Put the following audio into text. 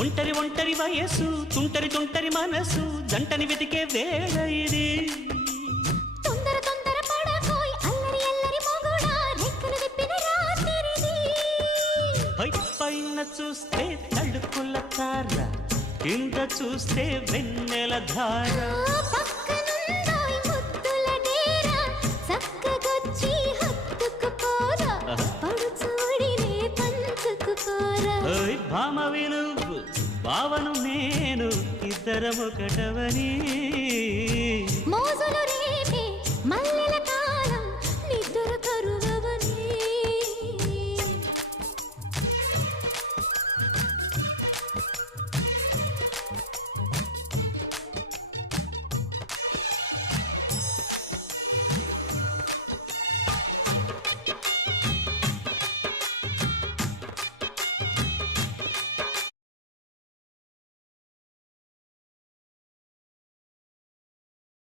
ఒంటరి ఒంటరి వయసు తుంటరి తుంటరి మనసు జంటని వెతికే వేళ ఇది తొందర తొందర పడకోయ్ అల్లరి అల్లరి మొగుడా రెక్కలు విప్పిన రాత్రిది పైన చూస్తే తడుకుల తార కింద చూస్తే వెన్నెల ధార పక్కనుందోయ్ ముద్దుల డేరా చక్కగొచ్చి హత్తుకుపోరా పడుచూడినే పంచుకుపోరా భామవి నువ్వు భావను నేను ఇద్దరమొకటవని మోజులు రేపే మల్లెల